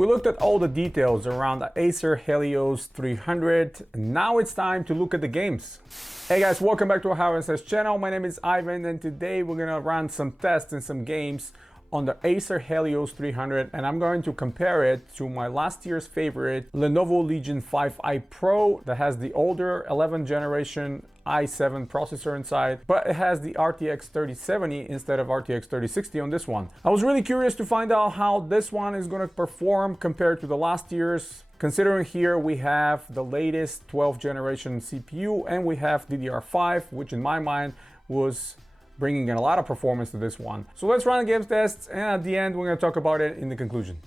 We looked at all the details around the Acer Helios 300. Now it's time to look at the games. Hey guys, welcome back to our How It Says channel. My name is Ivan and today we're gonna run some tests and some games on the Acer Helios 300, and I'm going to compare it to my last year's favorite Lenovo Legion 5i Pro that has the older 11th generation i7 processor inside, but it has the RTX 3070 instead of RTX 3060 on this one. I was really curious to find out how this one is going to perform compared to the last year's, considering here we have the latest 12th generation CPU and we have DDR5, which in my mind was bringing in a lot of performance to this one. So let's run the games tests, and at the end we're going to talk about it in the conclusion.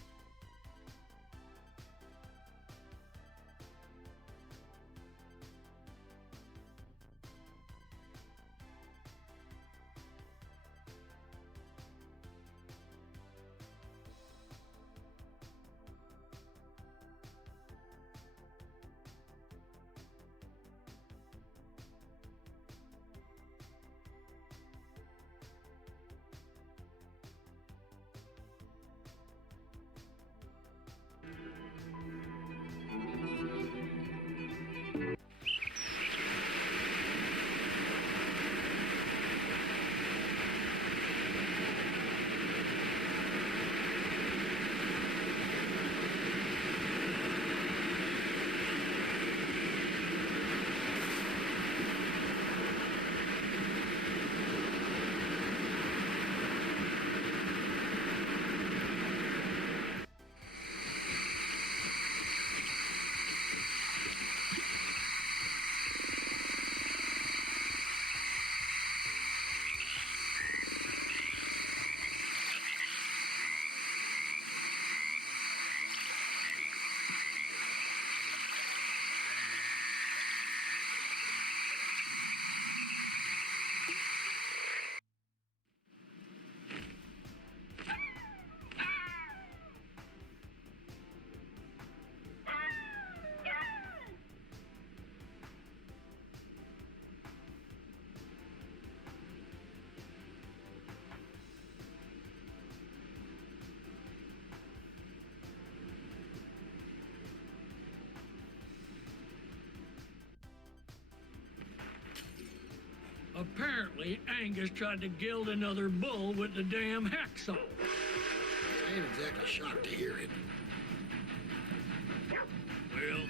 Apparently, Angus tried to gild another bull with the damn hacksaw. I ain't exactly shocked to hear it. Well,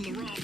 on the wrong.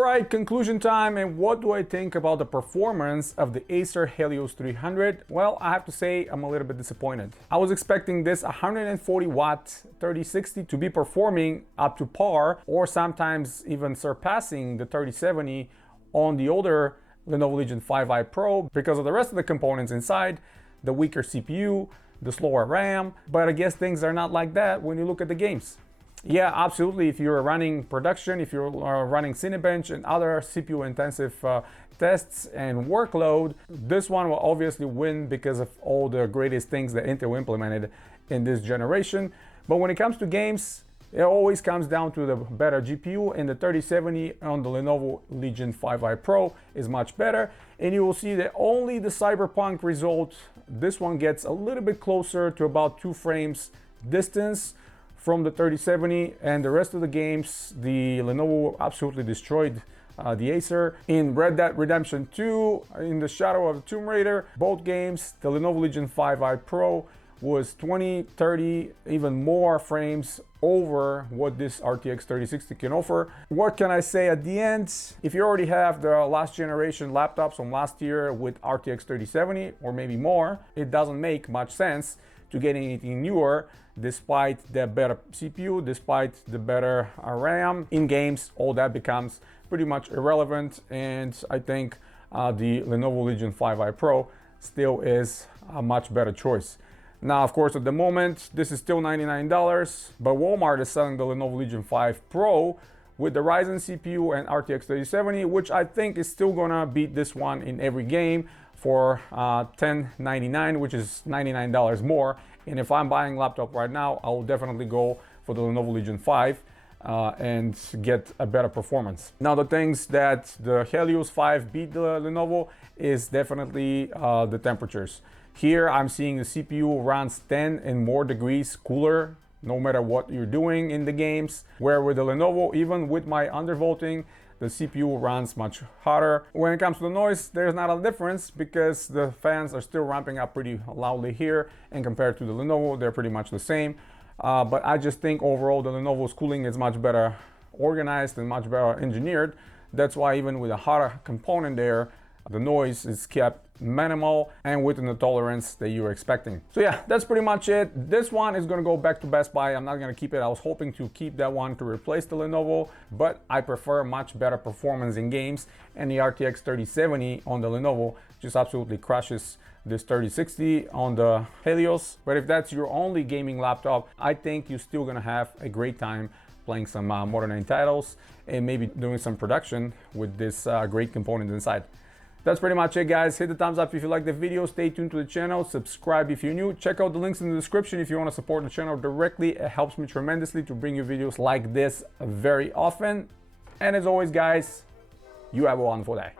right, conclusion time. And what do I think about the performance of the Acer Helios 300? Well, I have to say I'm a little bit disappointed. I was expecting this 140 watt 3060 to be performing up to par, or sometimes even surpassing the 3070 on the older Lenovo Legion 5i Pro because of the rest of the components inside, the weaker CPU, the slower RAM. But I guess things are not like that when you look at the games. Yeah, absolutely. If you're running production, if you're running Cinebench and other CPU intensive tests and workload, this one will obviously win because of all the greatest things that Intel implemented in this generation. But when it comes to games, it always comes down to the better GPU, and the 3070 on the Lenovo Legion 5i Pro is much better. And you will see that only the Cyberpunk result, this one gets a little bit closer to about 2 frames distance from the 3070, and the rest of the games, the Lenovo absolutely destroyed the Acer. In Red Dead Redemption 2, in the Shadow of the Tomb Raider, both games, the Lenovo Legion 5i Pro was 20, 30, even more frames over what this RTX 3060 can offer. What can I say at the end? If you already have the last generation laptops from last year with RTX 3070 or maybe more, it doesn't make much sense to get anything newer despite the better CPU, despite the better RAM. In games, all that becomes pretty much irrelevant, and I think the Lenovo Legion 5i Pro still is a much better choice. Now, of course, at the moment, this is still $99, but Walmart is selling the Lenovo Legion 5 Pro with the Ryzen CPU and RTX 3070, which I think is still gonna beat this one in every game for $10.99, which is $99 more. And if I'm buying a laptop right now, I will definitely go for the Lenovo Legion 5 and get a better performance. Now, the things that the Helios 5 beat the Lenovo is definitely the temperatures. Here I'm seeing the CPU runs 10 and more degrees cooler no matter what you're doing in the games, where with the Lenovo, even with my undervolting, the CPU runs much hotter. When it comes to the noise, there's not a difference because the fans are still ramping up pretty loudly here, and compared to the Lenovo, they're pretty much the same. But I just think overall the Lenovo's cooling is much better organized and much better engineered. That's why even with a hotter component there, the noise is kept minimal and within the tolerance that you're expecting. So yeah, that's pretty much it. This one is going to go back to Best Buy. I'm not going to keep it. I was hoping to keep that one to replace the Lenovo, but I prefer much better performance in games, and the RTX 3070 on the Lenovo just absolutely crushes this 3060 on the Helios. But if that's your only gaming laptop, I think you're still going to have a great time playing some modern titles and maybe doing some production with this great component inside. That's pretty much it, guys. Hit the thumbs up if you like the video. Stay tuned to the channel. Subscribe if you're new. Check out the links in the description if you want to support the channel directly. It helps me tremendously to bring you videos like this very often. And as always, guys, you have a wonderful day.